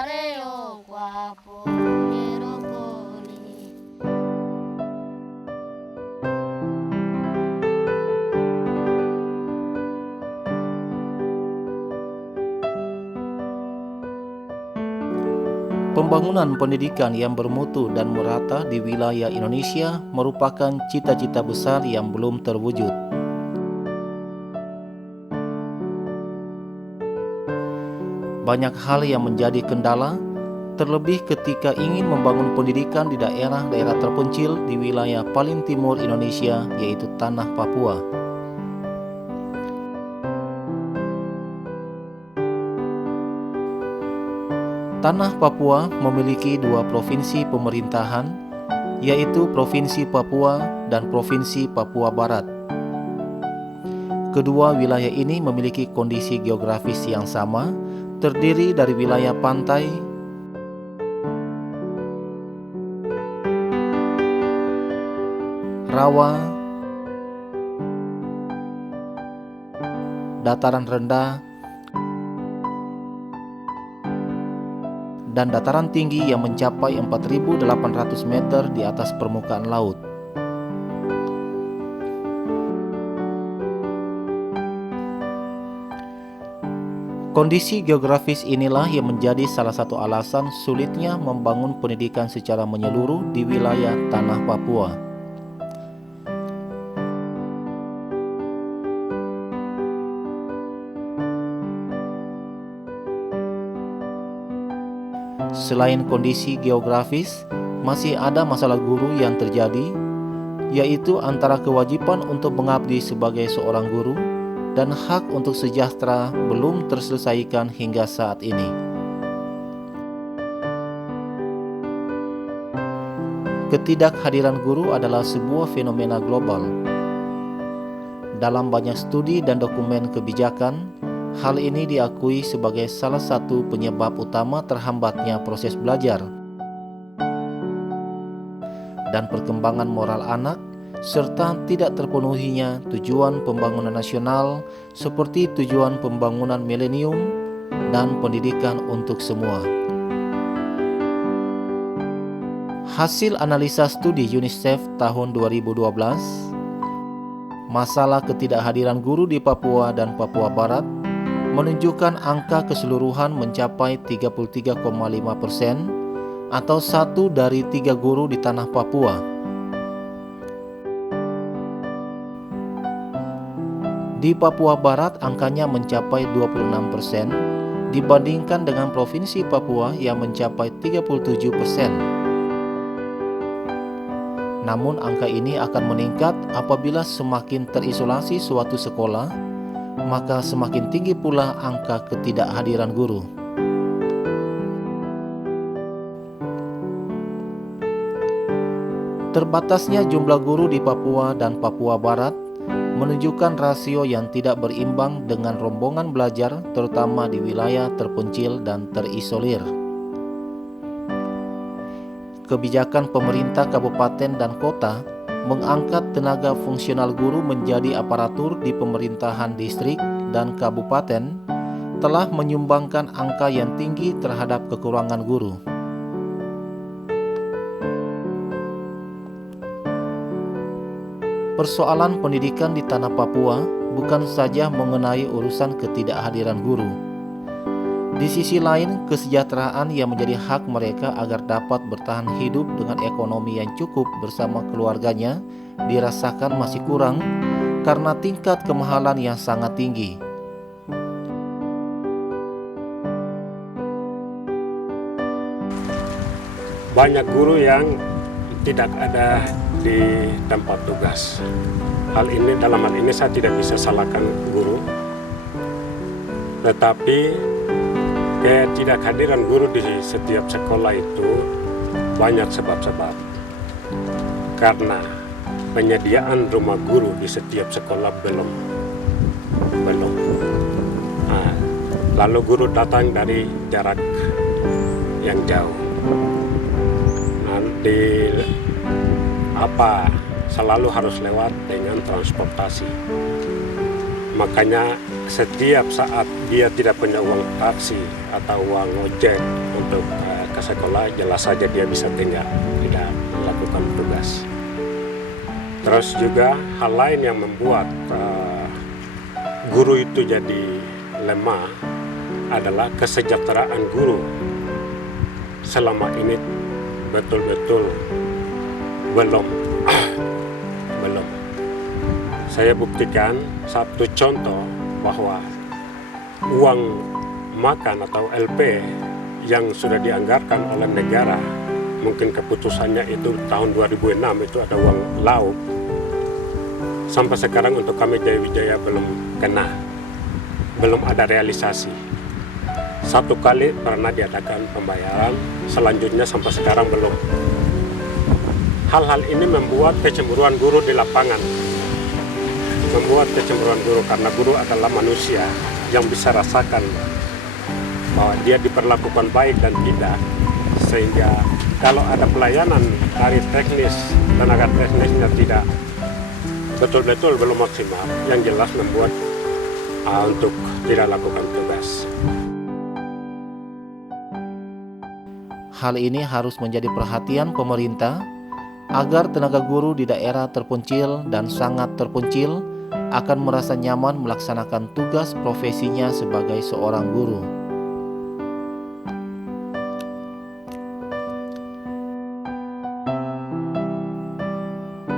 Areo guapo nero coli. Pembangunan pendidikan yang bermutu dan merata di wilayah Indonesia merupakan cita-cita besar yang belum terwujud. Banyak hal yang menjadi kendala, terlebih ketika ingin membangun pendidikan di daerah-daerah terpencil di wilayah paling timur Indonesia, yaitu tanah Papua. Tanah Papua memiliki dua provinsi pemerintahan, yaitu Provinsi Papua dan Provinsi Papua Barat. Kedua wilayah ini memiliki kondisi geografis yang sama, terdiri dari wilayah pantai, rawa, dataran rendah, dan dataran tinggi yang mencapai 4.800 meter di atas permukaan laut. Kondisi geografis inilah yang menjadi salah satu alasan sulitnya membangun pendidikan secara menyeluruh di wilayah tanah Papua. Selain kondisi geografis, masih ada masalah guru yang terjadi, yaitu antara kewajiban untuk mengabdi sebagai seorang guru dan hak untuk sejahtera belum terselesaikan hingga saat ini. Ketidakhadiran guru adalah sebuah fenomena global. Dalam banyak studi dan dokumen kebijakan, hal ini diakui sebagai salah satu penyebab utama terhambatnya proses belajar dan perkembangan moral anak, serta tidak terpenuhinya tujuan pembangunan nasional seperti tujuan pembangunan milenium dan pendidikan untuk semua. Hasil analisa studi UNICEF tahun 2012, masalah ketidakhadiran guru di Papua dan Papua Barat menunjukkan angka keseluruhan mencapai 33,5% atau 1 dari 3 guru di tanah Papua. Di Papua Barat angkanya mencapai 26% dibandingkan dengan Provinsi Papua yang mencapai 37%. Namun angka ini akan meningkat apabila semakin terisolasi suatu sekolah, maka semakin tinggi pula angka ketidakhadiran guru. Terbatasnya jumlah guru di Papua dan Papua Barat menunjukkan rasio yang tidak berimbang dengan rombongan belajar, terutama di wilayah terpencil dan terisolir. Kebijakan pemerintah kabupaten dan kota mengangkat tenaga fungsional guru menjadi aparatur di pemerintahan distrik dan kabupaten telah menyumbangkan angka yang tinggi terhadap kekurangan guru. Persoalan pendidikan di tanah Papua bukan saja mengenai urusan ketidakhadiran guru. Di sisi lain, kesejahteraan yang menjadi hak mereka agar dapat bertahan hidup dengan ekonomi yang cukup bersama keluarganya dirasakan masih kurang karena tingkat kemahalan yang sangat tinggi. Banyak guru yang tidak ada di tempat tugas. Dalam hal ini saya tidak bisa salahkan guru, tetapi ketidakhadiran guru di setiap sekolah itu banyak sebab-sebab. Karena penyediaan rumah guru di setiap sekolah belum. Nah, lalu guru datang dari jarak yang jauh. Selalu harus lewat dengan transportasi. Makanya setiap saat dia tidak punya uang taksi atau uang ojek untuk ke sekolah, jelas saja dia bisa tinggal, tidak melakukan tugas. Terus juga hal lain yang membuat guru itu jadi lemah adalah kesejahteraan guru. Selama ini betul-betul belum. Saya buktikan satu contoh bahwa uang makan atau LP yang sudah dianggarkan oleh negara, mungkin keputusannya itu tahun 2006 itu ada uang lauk. Sampai sekarang untuk kami Jaya belum kena, belum ada realisasi. Satu kali pernah diadakan pembayaran, selanjutnya sampai sekarang belum. Hal-hal ini membuat kecemburuan guru di lapangan. Membuat kecemburuan guru karena guru adalah manusia yang bisa rasakan bahwa dia diperlakukan baik dan tidak. Sehingga kalau ada pelayanan dari teknis, tenaga teknisnya tidak betul-betul belum maksimal, yang jelas membuat untuk tidak lakukan tugas. Hal ini harus menjadi perhatian pemerintah agar tenaga guru di daerah terpencil dan sangat terpencil akan merasa nyaman melaksanakan tugas profesinya sebagai seorang guru.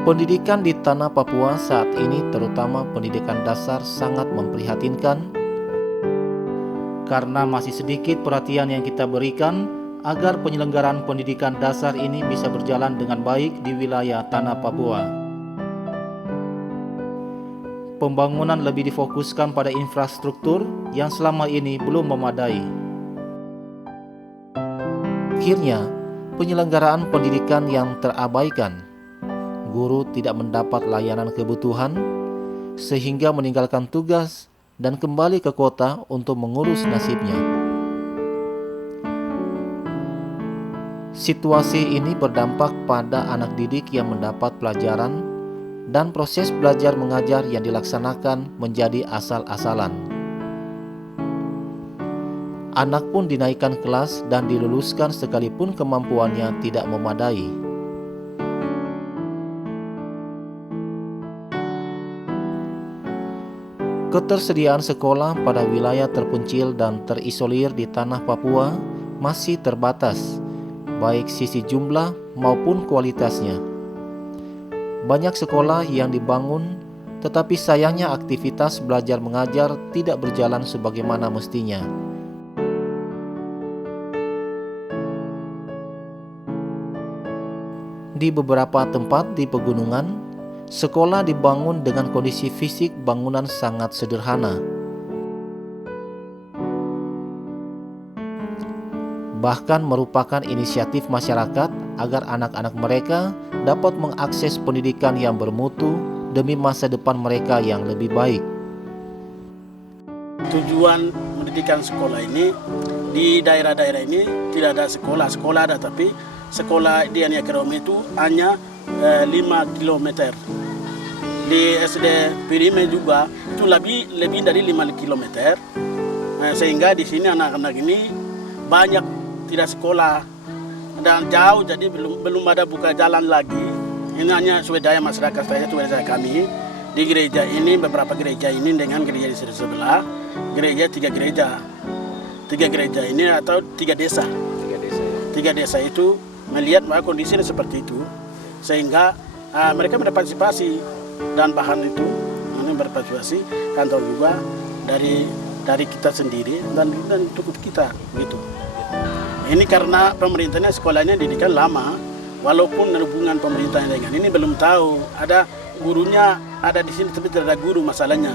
Pendidikan di tanah Papua saat ini, terutama pendidikan dasar, sangat memprihatinkan karena masih sedikit perhatian yang kita berikan agar penyelenggaraan pendidikan dasar ini bisa berjalan dengan baik di wilayah tanah Papua. Pembangunan lebih difokuskan pada infrastruktur yang selama ini belum memadai. Akhirnya, penyelenggaraan pendidikan yang terabaikan. Guru tidak mendapat layanan kebutuhan, sehingga meninggalkan tugas dan kembali ke kota untuk mengurus nasibnya. Situasi ini berdampak pada anak didik yang mendapat pelajaran dan proses belajar mengajar yang dilaksanakan menjadi asal-asalan. Anak pun dinaikkan kelas dan diluluskan sekalipun kemampuannya tidak memadai. Ketersediaan sekolah pada wilayah terpencil dan terisolir di tanah Papua masih terbatas, baik sisi jumlah maupun kualitasnya. Banyak sekolah yang dibangun, tetapi sayangnya aktivitas belajar mengajar tidak berjalan sebagaimana mestinya. Di beberapa tempat di pegunungan, sekolah dibangun dengan kondisi fisik bangunan sangat sederhana. Bahkan merupakan inisiatif masyarakat agar anak-anak mereka dapat mengakses pendidikan yang bermutu demi masa depan mereka yang lebih baik. Tujuan pendidikan sekolah ini, di daerah-daerah ini tidak ada sekolah. Sekolah ada, tapi sekolah di Aniakerom itu hanya 5 km. Di SD Pirime juga itu lebih dari 5 km. Sehingga di sini anak-anak ini banyak tidak sekolah dan jauh, jadi belum ada buka jalan lagi. Ini hanya swadaya masyarakat saja, swadaya kami di gereja ini, beberapa gereja ini dengan gereja di sebelah, gereja 3 gereja ini atau 3 desa. 3 desa itu melihat bahwa kondisinya seperti itu, sehingga mereka berpartisipasi dan bahan itu berpartisipasi kantor juga dari kita sendiri dan cukup kita begitu. Ini karena pemerintahnya sekolahnya didikan lama, walaupun hubungan pemerintah dengan ini belum tahu. Ada gurunya ada di sini tapi tidak ada guru masalahnya.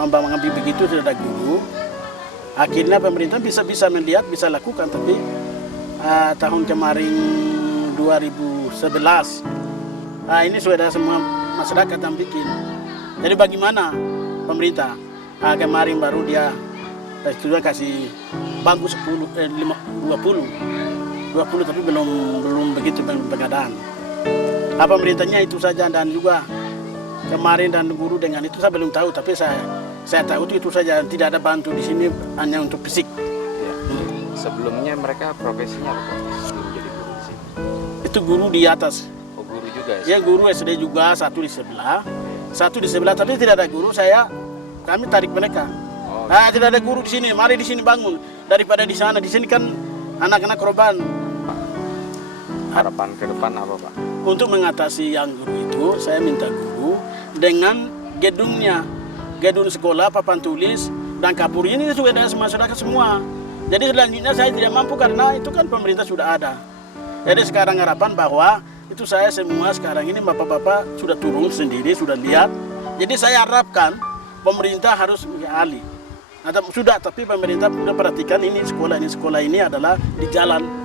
Mengambil begitu tidak ada guru. Akhirnya pemerintah bisa melihat, bisa lakukan, tapi tahun kemarin 2011 ini sudah semua masyarakat yang bikin. Jadi bagaimana pemerintah? Kemarin baru dia sudah kasih bangku 20 tapi belum begitu pengadaan. Pemerintahnya itu saja, dan juga kemarin dan guru dengan itu saya belum tahu, tapi saya Saya tahu itu saja, tidak ada bantu di sini hanya untuk fisik. Ya. Sebelumnya mereka profesinya apa Pak? Sebelum jadi guru di sini? Itu guru di atas. Oh, guru juga ya? Ya guru SD juga, satu di sebelah, tapi tidak ada guru. Kami tarik mereka. Oh, Tidak ada guru di sini, mari di sini bangun. Daripada di sana, di sini kan anak-anak korban. harapan ke depan apa Pak? Untuk mengatasi yang guru itu, saya minta guru dengan gedungnya, gedung sekolah, papan tulis, dan kapur ini sudah ada masyarakat semua. Jadi selanjutnya saya tidak mampu karena itu kan pemerintah sudah ada. Jadi sekarang harapan bahwa itu saya semua sekarang ini bapak-bapak sudah turun sendiri, sudah lihat. Jadi saya harapkan pemerintah harus mengalih. Sudah, tapi pemerintah sudah perhatikan ini sekolah ini adalah di jalan.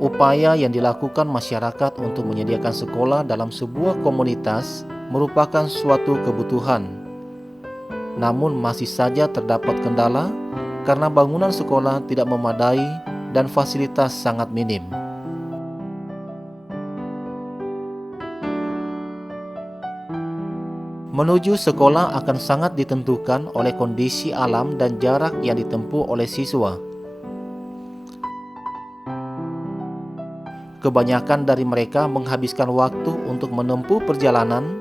Upaya yang dilakukan masyarakat untuk menyediakan sekolah dalam sebuah komunitas merupakan suatu kebutuhan. Namun masih saja terdapat kendala karena bangunan sekolah tidak memadai dan fasilitas sangat minim. Menuju sekolah akan sangat ditentukan oleh kondisi alam dan jarak yang ditempuh oleh siswa. Kebanyakan dari mereka menghabiskan waktu untuk menempuh perjalanan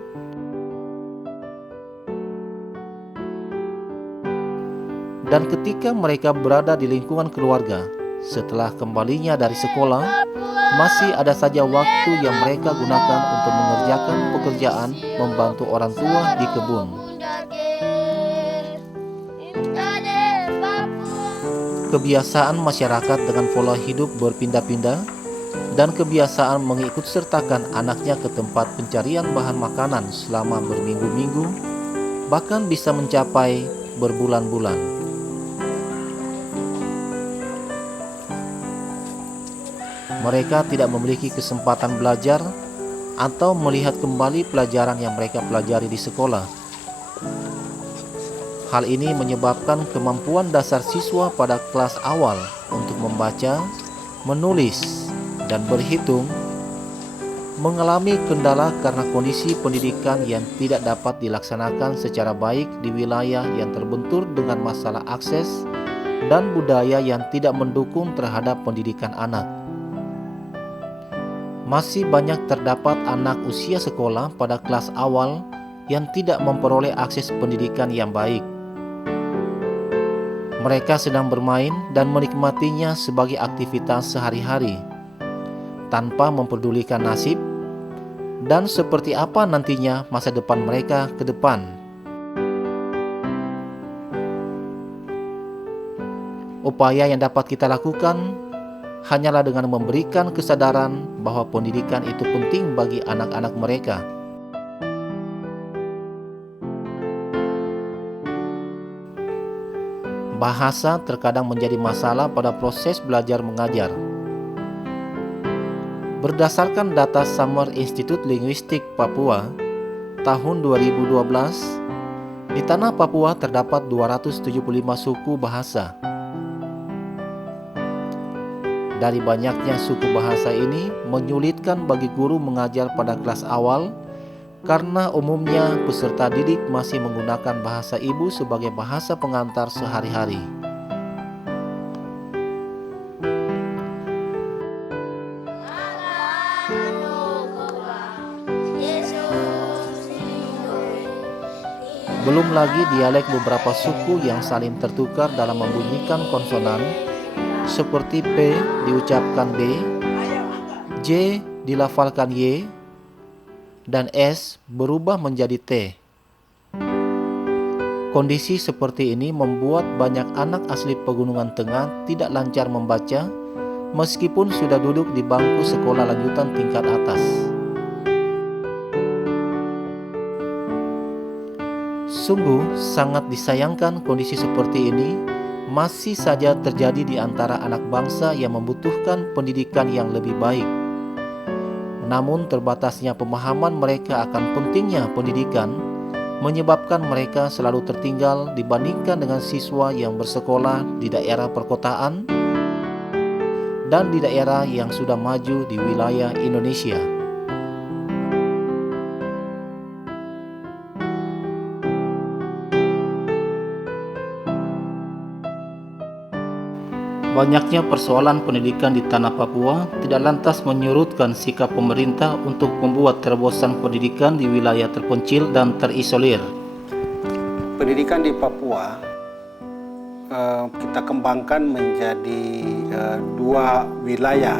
dan ketika mereka berada di lingkungan keluarga, setelah kembalinya dari sekolah, masih ada saja waktu yang mereka gunakan untuk mengerjakan pekerjaan membantu orang tua di kebun. Kebiasaan masyarakat dengan pola hidup berpindah-pindah dan kebiasaan mengikut sertakan anaknya ke tempat pencarian bahan makanan selama berminggu-minggu, bahkan bisa mencapai berbulan-bulan. Mereka tidak memiliki kesempatan belajar atau melihat kembali pelajaran yang mereka pelajari di sekolah. Hal ini menyebabkan kemampuan dasar siswa pada kelas awal untuk membaca, menulis, dan berhitung mengalami kendala karena kondisi pendidikan yang tidak dapat dilaksanakan secara baik di wilayah yang terbentur dengan masalah akses dan budaya yang tidak mendukung terhadap pendidikan anak. Masih banyak terdapat anak usia sekolah pada kelas awal yang tidak memperoleh akses pendidikan yang baik. Mereka sedang bermain dan menikmatinya sebagai aktivitas sehari-hari, tanpa mempedulikan nasib dan seperti apa nantinya masa depan mereka ke depan. Upaya yang dapat kita lakukan hanyalah dengan memberikan kesadaran bahwa pendidikan itu penting bagi anak-anak mereka. Bahasa terkadang menjadi masalah pada proses belajar mengajar. Berdasarkan data Summer Institute Linguistik Papua tahun 2012, di tanah Papua terdapat 275 suku bahasa. Dari banyaknya suku bahasa ini menyulitkan bagi guru mengajar pada kelas awal karena umumnya peserta didik masih menggunakan bahasa ibu sebagai bahasa pengantar sehari-hari. Belum lagi dialek beberapa suku yang saling tertukar dalam membunyikan konsonan, seperti P diucapkan B, J dilafalkan Y, dan S berubah menjadi T. Kondisi seperti ini membuat banyak anak asli Pegunungan Tengah tidak lancar membaca meskipun sudah duduk di bangku sekolah lanjutan tingkat atas. Sungguh sangat disayangkan kondisi seperti ini masih saja terjadi di antara anak bangsa yang membutuhkan pendidikan yang lebih baik. Namun terbatasnya pemahaman mereka akan pentingnya pendidikan menyebabkan mereka selalu tertinggal dibandingkan dengan siswa yang bersekolah di daerah perkotaan dan di daerah yang sudah maju di wilayah Indonesia. Banyaknya persoalan pendidikan di tanah Papua tidak lantas menyurutkan sikap pemerintah untuk membuat terobosan pendidikan di wilayah terpencil dan terisolir. Pendidikan di Papua kita kembangkan menjadi dua wilayah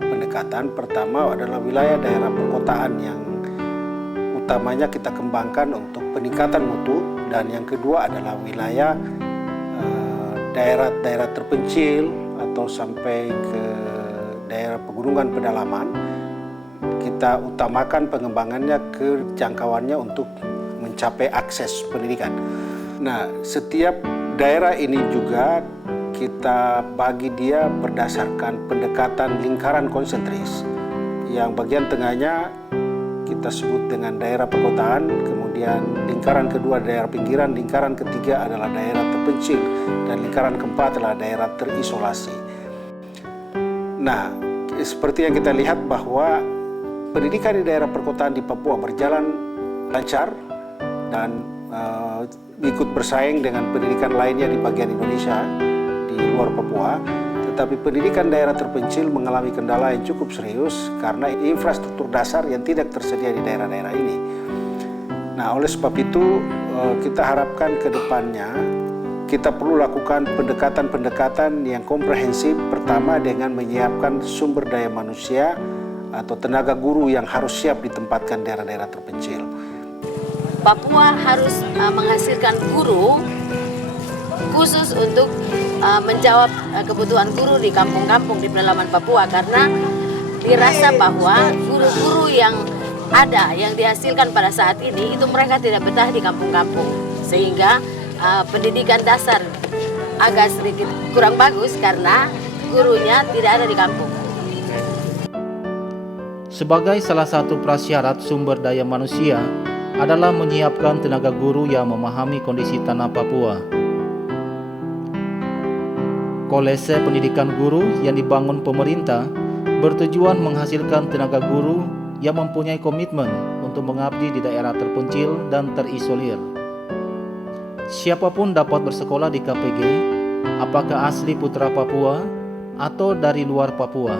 pendekatan. Pertama adalah wilayah daerah perkotaan yang utamanya kita kembangkan untuk peningkatan mutu, dan yang kedua adalah wilayah daerah-daerah terpencil atau sampai ke daerah pegunungan pedalaman. Kita utamakan pengembangannya ke jangkauannya untuk mencapai akses pendidikan. Nah, setiap daerah ini juga kita bagi dia berdasarkan pendekatan lingkaran konsentris. Yang bagian tengahnya kita sebut dengan daerah perkotaan, kemudian lingkaran kedua daerah pinggiran, lingkaran ketiga adalah daerah terpencil, dan lingkaran keempat adalah daerah terisolasi. Nah, seperti yang kita lihat bahwa pendidikan di daerah perkotaan di Papua berjalan lancar dan ikut bersaing dengan pendidikan lainnya di bagian Indonesia di luar Papua. Tetapi pendidikan daerah terpencil mengalami kendala yang cukup serius karena infrastruktur dasar yang tidak tersedia di daerah-daerah ini. Nah, oleh sebab itu kita harapkan ke depannya kita perlu lakukan pendekatan-pendekatan yang komprehensif, pertama dengan menyiapkan sumber daya manusia atau tenaga guru yang harus siap ditempatkan daerah-daerah terpencil. Papua harus menghasilkan guru khusus untuk menjawab kebutuhan guru di kampung-kampung di pedalaman Papua, karena dirasa bahwa guru-guru yang ada yang dihasilkan pada saat ini itu mereka tidak betah di kampung-kampung, sehingga pendidikan dasar agak sedikit kurang bagus karena gurunya tidak ada di kampung. Sebagai salah satu prasyarat sumber daya manusia adalah menyiapkan tenaga guru yang memahami kondisi tanah Papua. Kolese pendidikan guru yang dibangun pemerintah bertujuan menghasilkan tenaga guru yang mempunyai komitmen untuk mengabdi di daerah terpencil dan terisolir. Siapapun dapat bersekolah di KPG, apakah asli putra Papua atau dari luar Papua.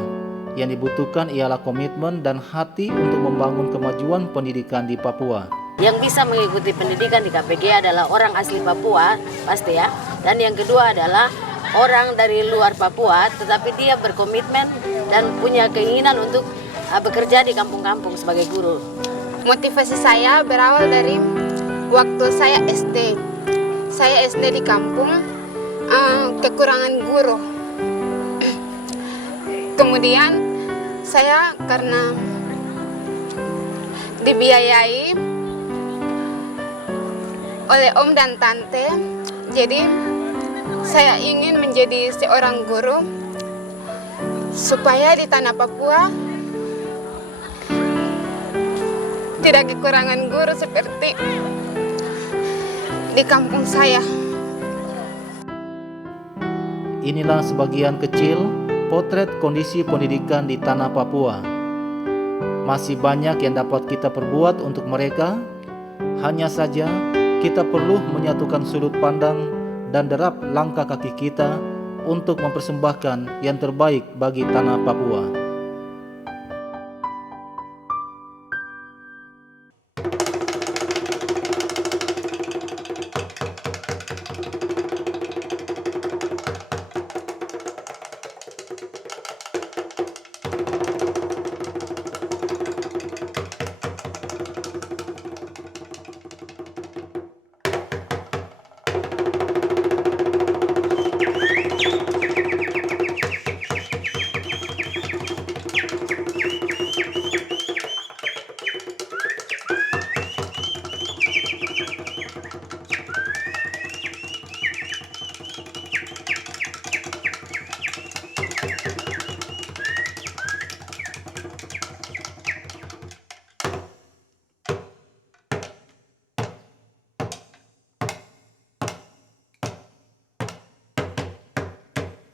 Yang dibutuhkan ialah komitmen dan hati untuk membangun kemajuan pendidikan di Papua. Yang bisa mengikuti pendidikan di KPG adalah orang asli Papua, pasti ya. Dan yang kedua adalah orang dari luar Papua, tetapi dia berkomitmen dan punya keinginan untuk bekerja di kampung-kampung sebagai guru. Motivasi saya berawal dari waktu saya SD. Saya SD di kampung, kekurangan guru. Kemudian saya karena dibiayai oleh om dan tante, jadi saya ingin menjadi seorang guru supaya di tanah Papua tidak kekurangan guru seperti di kampung saya. Inilah sebagian kecil potret kondisi pendidikan di tanah Papua. Masih banyak yang dapat kita perbuat untuk mereka. Hanya saja kita perlu menyatukan sudut pandang dan derap langkah kaki kita untuk mempersembahkan yang terbaik bagi tanah Papua.